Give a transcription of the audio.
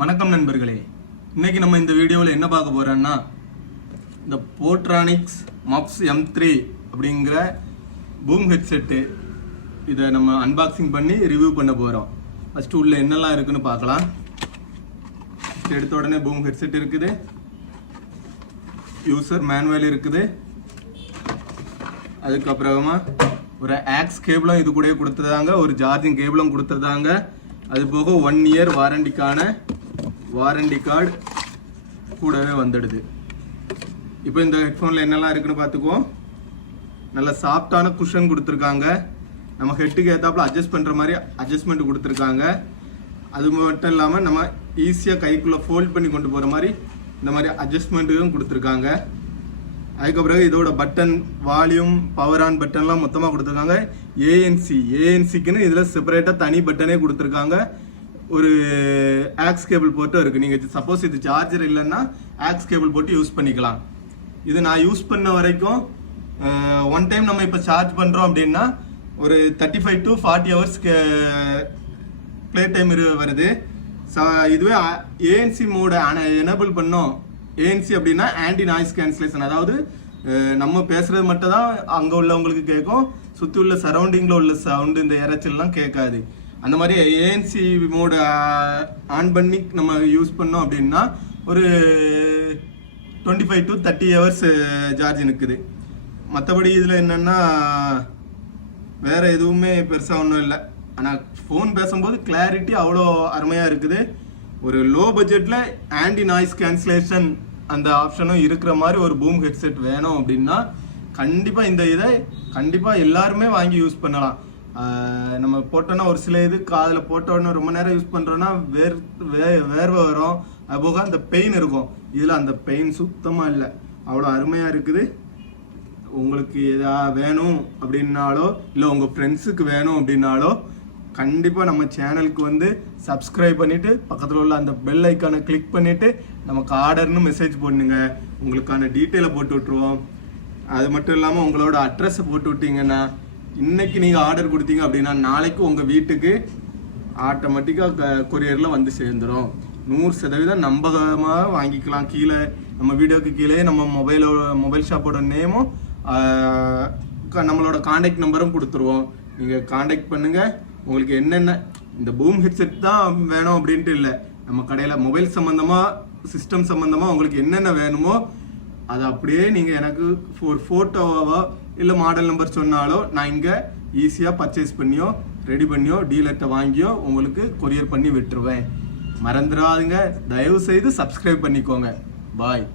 வணக்கம் நண்பர்களே. இன்னைக்கு நம்ம இந்த வீடியோவில் என்ன பார்க்க போறோம்னா இந்த போட்ரானிக்ஸ் மப்ஸ் M3 அப்படிங்கிற பூம் ஹெட்செட்டு இதை நம்ம அன்பாக்சிங் பண்ணி ரிவ்யூ பண்ண போகிறோம். ஃபஸ்ட்டு உள்ள என்னெல்லாம் இருக்குன்னு பார்க்கலாம். எடுத்த உடனே பூம் ஹெட்செட் இருக்குது, யூசர் மேனுவல் இருக்குது, அதுக்கப்புறமா ஒரு ஆக்ஸ் கேபிளும் இது கூட கொடுத்துருந்தாங்க, ஒரு சார்ஜிங் கேபிளும் கொடுத்துருந்தாங்க. அது போக 1 இயர் வாரண்டிக்கான வாரண்டி கார்டு கூடவே வந்துடுது. இப்போ இந்த ஹெட்ஃபோனில் என்னெல்லாம் இருக்குன்னு பார்த்துக்குவோம். நல்ல சாஃப்டான குஷன் கொடுத்துருக்காங்க, நம்ம ஹெட்டுக்கு ஏற்றாப்புல அட்ஜஸ்ட் பண்ணுற மாதிரி அட்ஜஸ்ட்மெண்ட் கொடுத்துருக்காங்க. அது மட்டும் இல்லாமல் நம்ம ஈஸியாக கைக்குள்ளே ஃபோல்ட் பண்ணி கொண்டு போகிற மாதிரி இந்த மாதிரி அட்ஜஸ்ட்மெண்ட்டும் கொடுத்துருக்காங்க. அதுக்கப்புறம் இதோட பட்டன், வால்யூம், பவர் ஆன் பட்டன்லாம் மொத்தமாக கொடுத்துருக்காங்க. ஏஎன்சிக்குன்னு இதில் செப்பரேட்டாக தனி பட்டனே கொடுத்துருக்காங்க. ஒரு ஆக்ஸ் கேபிள் போட்டும் இருக்குது. நீங்கள் சப்போஸ் இது சார்ஜர் இல்லைன்னா ஆக்ஸ் கேபிள் போட்டு யூஸ் பண்ணிக்கலாம். இது நான் யூஸ் பண்ண வரைக்கும் ஒன் டைம் நம்ம இப்போ சார்ஜ் பண்ணுறோம் அப்படின்னா ஒரு 35 to 40 hours ப்ளே டைம் வருது. இதுவே ஏஎன்சி மோட எனேபிள் பண்ணோம். ஏஎன்சி அப்படின்னா ஆன்டி நாய்ஸ் கேன்சலேஷன், அதாவது நம்ம பேசுறது மட்டும் தான் அங்கே உள்ளவங்களுக்கு கேட்கும், சுற்றி உள்ள சரௌண்டிங்கில் உள்ள சவுண்டு இந்த இறைச்சல்லாம் கேட்காது. அந்த மாதிரி ஏஎன்சி மோட ஆன் பண்ணி நம்ம யூஸ் பண்ணோம் அப்படின்னா ஒரு 25 to 30 hours சார்ஜ் நிற்குது. மற்றபடி இதில் என்னென்னா வேறு எதுவுமே பெருசாக ஒன்றும் இல்லை. ஆனால் ஃபோன் பேசும்போது கிளாரிட்டி அவ்வளோ அருமையாக இருக்குது. ஒரு லோ பட்ஜெட்டில் ஆன்டி நாய்ஸ் கேன்சலேஷன் அந்த ஆப்ஷனும் இருக்கிற மாதிரி ஒரு பூம் ஹெட்செட் வேணும் அப்படின்னா கண்டிப்பாக இந்த இதை கண்டிப்பாக எல்லாருமே வாங்கி யூஸ் பண்ணலாம். நம்ம போட்டோன்னா ஒரு சில இது காதில் போட்டோன்னு ரொம்ப நேரம் யூஸ் பண்ணுறோன்னா வேர்வை வரும், அதுபோக அந்த பெயின் இருக்கும். இதில் அந்த பெயின் சுத்தமாக இல்லை, அவ்வளோ அருமையாக இருக்குது. உங்களுக்கு எதா வேணும் அப்படின்னாலோ இல்லை உங்கள் ஃப்ரெண்ட்ஸுக்கு வேணும் அப்படின்னாலோ கண்டிப்பாக நம்ம சேனலுக்கு வந்து சப்ஸ்கிரைப் பண்ணிவிட்டு பக்கத்தில் உள்ள அந்த பெல் ஐக்கானை கிளிக் பண்ணிவிட்டு நமக்கு ஆர்டர்னு மெசேஜ் பண்ணுங்க. உங்களுக்கான டீட்டெயிலை போட்டு விட்ருவோம். அது மட்டும் இல்லாமல் உங்களோட அட்ரஸை போட்டு விட்டீங்கன்னா இன்றைக்கி நீங்கள் ஆர்டர் கொடுத்தீங்க அப்படின்னா நாளைக்கு உங்கள் வீட்டுக்கு ஆட்டோமேட்டிக்காக கொரியரில் வந்து சேர்ந்துடும். 100% நம்பகமாக வாங்கிக்கலாம். கீழே நம்ம வீடியோக்கு கீழே நம்ம மொபைல் ஷாப்போட நேமும் நம்மளோட காண்டாக்ட் நம்பரும் கொடுத்துருவோம். நீங்கள் காண்டாக்ட் பண்ணுங்கள். உங்களுக்கு என்னென்ன இந்த பூம் ஹெட்செட் தான் வேணும் அப்படின்ட்டு இல்லை, நம்ம கடையில் மொபைல் சம்மந்தமாக, சிஸ்டம் சம்மந்தமாக உங்களுக்கு என்னென்ன வேணுமோ அதை அப்படியே நீங்கள் எனக்கு ஒரு ஃபோட்டோவோ இல்லை மாடல் நம்பர் சொன்னாலோ நான் இங்கே ஈஸியாக பர்ச்சேஸ் பண்ணியோ ரெடி பண்ணியோ டீலர்கிட்ட வாங்கியோ உங்களுக்கு கொரியர் பண்ணி விட்டுருவேன். மறந்துடாதுங்க, தயவு செய்து சப்ஸ்கிரைப் பண்ணிக்கோங்க. பாய்.